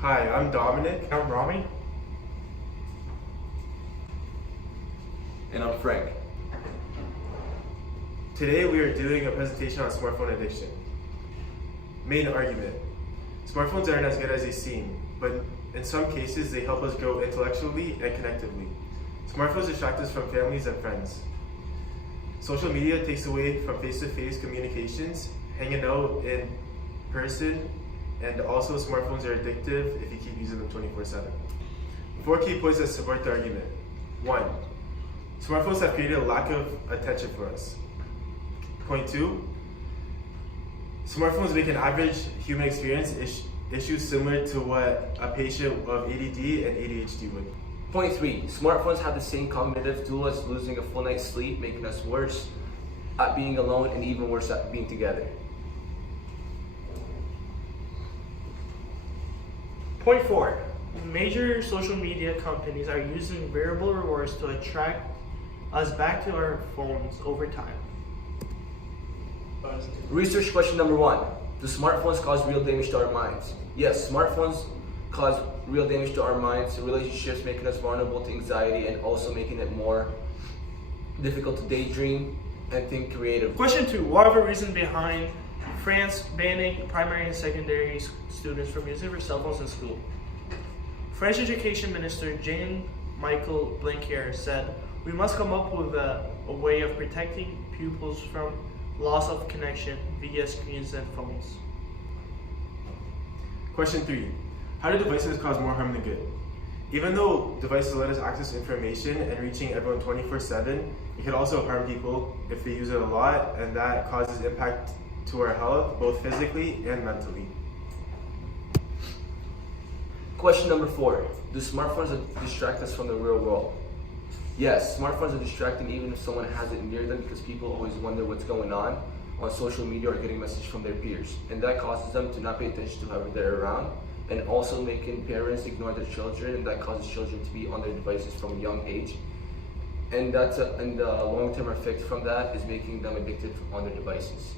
Hi, I'm Dominic. I'm Rami. And I'm Frank. Today we are doing a presentation on smartphone addiction. Main argument. Smartphones aren't as good as they seem, but in some cases they help us grow intellectually and connectively. Smartphones distract us from families and friends. Social media takes away from face-to-face communications, hanging out in person, and also smartphones are addictive if you keep using them 24/7. 4 key points that support the argument. 1. Smartphones have created a lack of attention for us. Point 2. Smartphones make an average human experience issues similar to what a patient of ADD and ADHD would. Point 3. Smartphones have the same cognitive tool as losing a full night's sleep, making us worse at being alone and even worse at being together. Point 4. Major social media companies are using variable rewards to attract us back to our phones over time. Research question number 1. Do smartphones cause real damage to our minds? Yes, smartphones cause real damage to our minds, relationships, making us vulnerable to anxiety and also making it more difficult to daydream and think creatively. Question 2. What are the reasons behind France banning primary and secondary students from using their cell phones in school? French Education Minister Jean-Michel Blanquer said, "We must come up with a way of protecting pupils from loss of connection via screens and phones." Question 3. How do devices cause more harm than good? Even though devices let us access information and reaching everyone 24/7, it can also harm people if they use it a lot, and that causes impact to our health, both physically and mentally. Question number 4. Do smartphones distract us from the real world? Yes, smartphones are distracting even if someone has it near them because people always wonder what's going on social media or getting messages from their peers. And that causes them to not pay attention to whoever they're around and also making parents ignore their children, and that causes children to be on their devices from a young age. And and the long-term effect from that is making them addicted on their devices.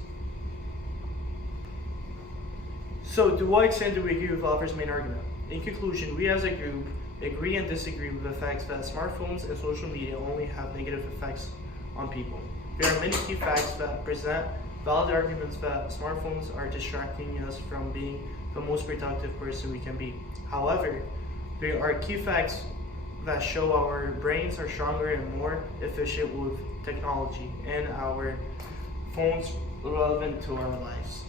So, to what extent do we agree with Oliver's main argument? In conclusion, we as a group agree and disagree with the facts that smartphones and social media only have negative effects on people. There are many key facts that present valid arguments that smartphones are distracting us from being the most productive person we can be. However, there are key facts that show our brains are stronger and more efficient with technology and our phones relevant to our lives.